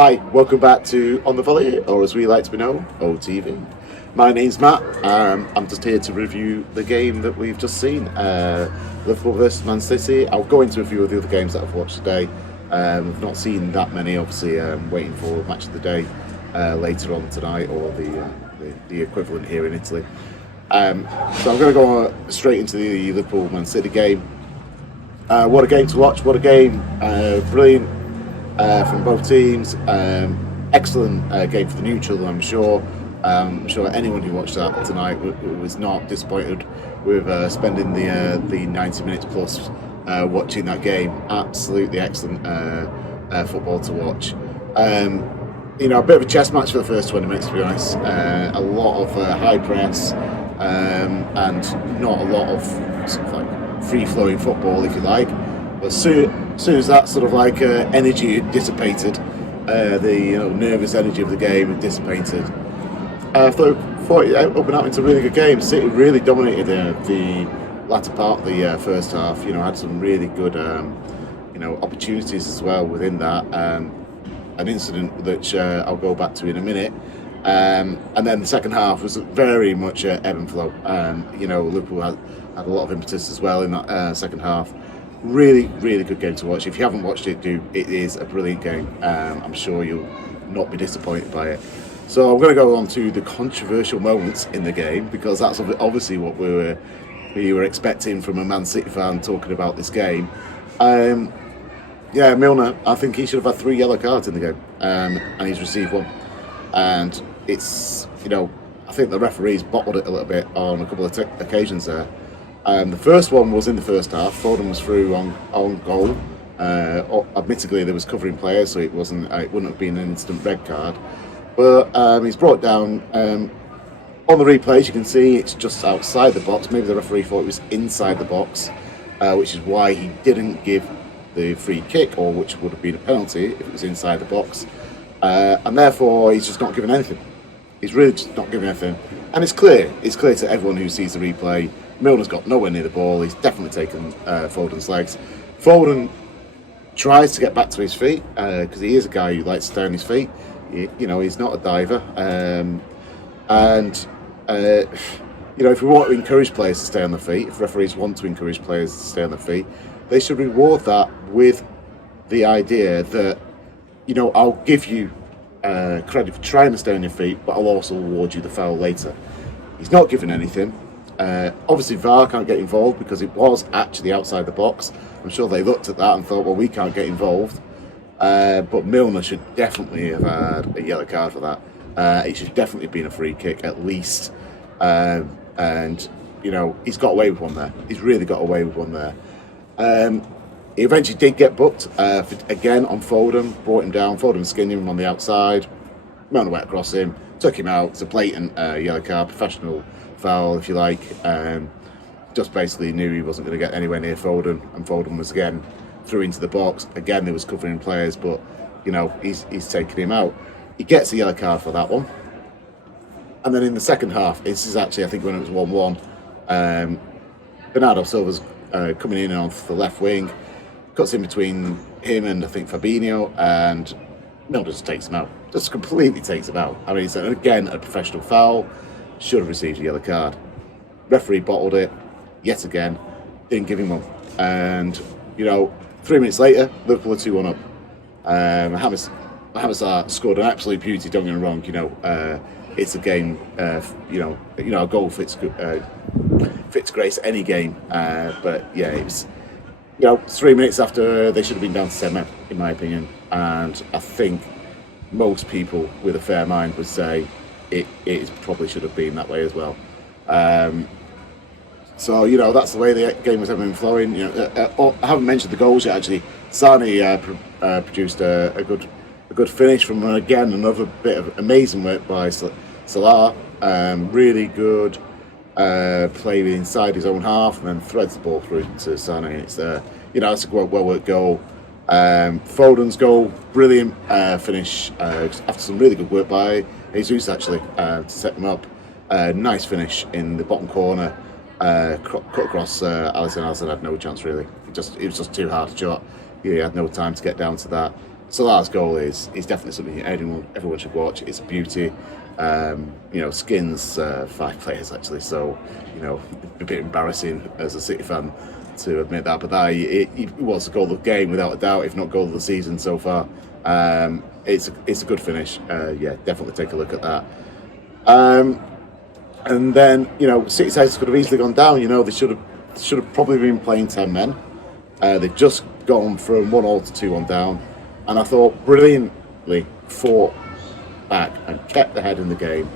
Hi, welcome back to On the Volley, or as we like to be known, OTV. My name's Matt. I'm just here to review the game that we've just seen, Liverpool versus Man City. I'll go into a few of the other games that I've watched today. I've not seen that many, obviously, waiting for Match of the Day later on tonight, or the equivalent here in Italy. So I'm going to go straight into the Liverpool-Man City game. What a game to watch, what a game, brilliant from both teams. Excellent game for the neutral, I'm sure. I'm sure anyone who watched that tonight was not disappointed with spending the 90 minutes plus watching that game. Absolutely excellent football to watch. A bit of a chess match for the first 20 minutes, to be honest. A lot of high press and not a lot of sort of like free-flowing football, if you like. But as soon as that sort of like energy dissipated, the nervous energy of the game had dissipated, I thought it opened up into a really good game. City really dominated the latter part of the first half. Had some really good opportunities as well within that. An incident which I'll go back to in a minute. And then the second half was very much ebb and flow. Liverpool had a lot of impetus as well in that second half. Really, really good game to watch. If you haven't watched it, it is a brilliant game. I'm sure you'll not be disappointed by it. So I'm going to go on to the controversial moments in the game, because that's obviously what we were expecting from a Man City fan talking about this game. Milner, I think he should have had 3 yellow cards in the game, and he's received 1. And it's, I think the referees bottled it a little bit on a couple of occasions there. The first one was in the first half. Foden was through on goal. Admittedly, there was covering players, so it wouldn't have been an instant red card. But he's brought down. On the replays, you can see it's just outside the box. Maybe the referee thought it was inside the box, which is why he didn't give the free kick, or which would have been a penalty if it was inside the box. And therefore, he's just not given anything. He's really just not giving anything. And it's clear to everyone who sees the replay, Milner's got nowhere near the ball. He's definitely taken Foden's legs. Foden tries to get back to his feet, because he is a guy who likes to stay on his feet. He's not a diver. If we want to encourage players to stay on their feet, if referees want to encourage players to stay on their feet, they should reward that with the idea that, I'll give you credit for trying to stay on your feet, but I'll also reward you the foul later. He's not given anything. Obviously, VAR can't get involved because it was actually outside the box. I'm sure they looked at that and thought, well, we can't get involved. But Milner should definitely have had a yellow card for that. It should definitely have been a free kick, at least. And he's got away with one there. He's really got away with one there. He eventually did get booked, again on Foden, brought him down. Foden skinned him on the outside. Milner went across him, took him out. It's a blatant yellow card, professional foul, if you like. Just basically knew he wasn't going to get anywhere near Foden, and Foden was again through into the box. Again, there was covering players, but he's taking him out. He gets a yellow card for that one. And then in the second half, this is actually, I think, when it was 1-1, Bernardo Silva's coming in off the left wing, cuts in between him and I think Fabinho, and Milner just takes him out. Just completely takes him out. I mean, it's again a professional foul. Should have received a yellow card. Referee bottled it yet again. Didn't give him one. And 3 minutes later, Liverpool are 2-1 up. Mohamed scored an absolute beauty. Don't get me wrong. It's a game. A goal fits grace any game. But yeah, it was. 3 minutes after they should have been down to 10 men, in my opinion. And I think most people with a fair mind would say it probably should have been that way as well. So that's the way the game was been flowing. I haven't mentioned the goals yet. Actually, Sane produced a good finish from another bit of amazing work by Salah. Really good play inside his own half, and then threads the ball through to Sane. It's it's a well worked goal. Foden's goal, brilliant finish after some really good work by Jesus actually to set them up. Nice finish in the bottom corner. Cut across Alisson. Alisson had no chance really. It was just too hard a shot. He had no time to get down to that. Salah's goal is definitely something everyone should watch. It's a beauty. Skins 5 players actually, so a bit embarrassing as a City fan to admit that. But it was the goal of the game without a doubt, if not goal of the season so far. It's a good finish. Definitely take a look at that. And then City's heads could have easily gone down. They should have probably been playing 10 men. They've just gone from 1-1 to 2-1 down, and I thought brilliantly fought back and kept the head in the game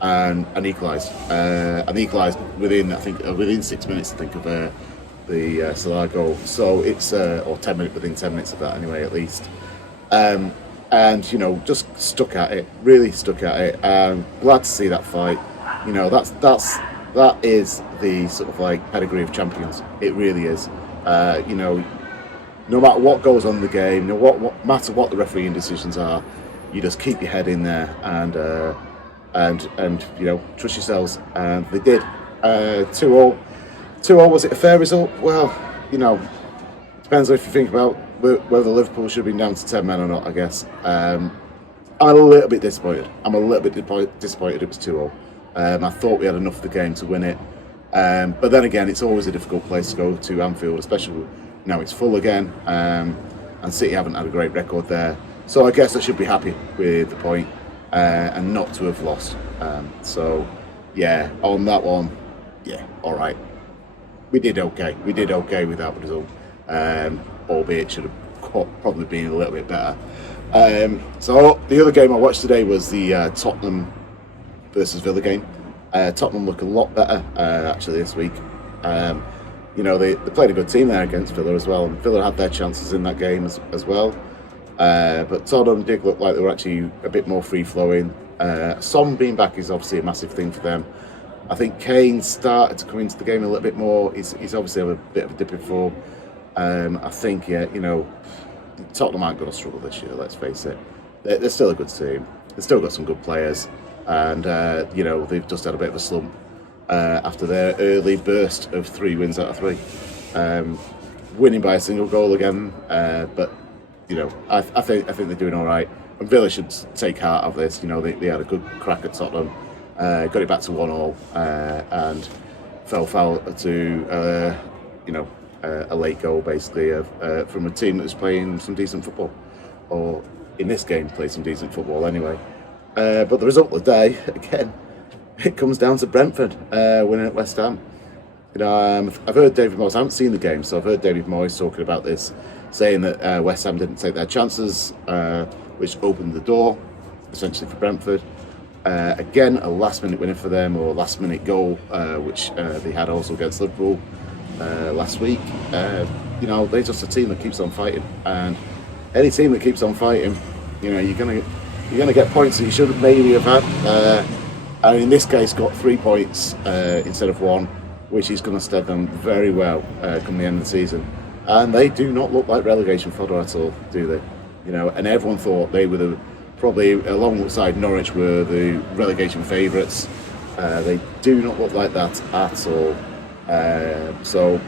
and equalised. And equalised within 6 minutes, I think, of the Salah goal. So it's or 10 minutes within 10 minutes of that anyway, at least. And just stuck at it, really stuck at it. Glad to see that fight. That is the sort of like pedigree of champions. It really is. No matter what goes on in the game, no matter what the refereeing decisions are, you just keep your head in there and trust yourselves. And they did. 2-0. 2-0, was it a fair result? Well, depends if you think about whether Liverpool should have been down to 10 men or not, I guess. I'm a little bit disappointed. Disappointed it was 2-0. I thought we had enough of the game to win it. But then again, it's always a difficult place to go to, Anfield, especially now it's full again. And City haven't had a great record there. So I guess I should be happy with the point and not to have lost. On that one, all right. We did okay. We did okay with that result. Albeit should have probably been a little bit better. So the other game I watched today was the Tottenham versus Villa game. Tottenham look a lot better actually this week. They played a good team there against Villa as well, and Villa had their chances in that game as well. But Tottenham did look like they were actually a bit more free flowing. Son being back is obviously a massive thing for them. I think Kane started to come into the game a little bit more. He's obviously had a bit of a dip in form. I think Tottenham aren't going to struggle this year. Let's face it. They're still a good team. They've still got some good players. And they've just had a bit of a slump after their early burst of 3 wins out of 3, winning by a single goal again. But I think they're doing all right. And Villa should take heart of this. They had a good crack at Tottenham, got it back to 1-1, and fell foul to a late goal basically from a team that was playing some decent football, or in this game played some decent football anyway. But the result of the day, again, it comes down to Brentford winning at West Ham. I've heard David Moyes, I haven't seen the game, so I've heard David Moyes talking about this, saying that West Ham didn't take their chances, which opened the door, essentially, for Brentford. Again, a last-minute winner for them, or last-minute goal, which they had also against Liverpool last week. They're just a team that keeps on fighting, and any team that keeps on fighting, you're gonna get points that you should maybe have had. And in this case, got 3 points instead of 1, which is going to stead them very well come the end of the season. And they do not look like relegation fodder at all, do they? And everyone thought they were probably alongside Norwich were the relegation favourites. They do not look like that at all. So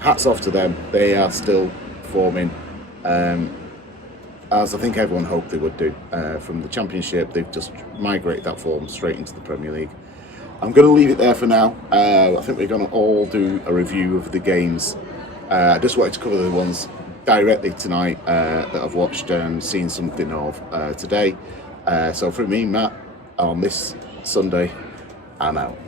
hats off to them. They are still performing. As I think everyone hoped they would do. From the Championship, they've just migrated that form straight into the Premier League. I'm going to leave it there for now. I think we're going to all do a review of the games. I just wanted to cover the ones directly tonight that I've watched and seen something of today. So from me, Matt, on this Sunday, I'm out.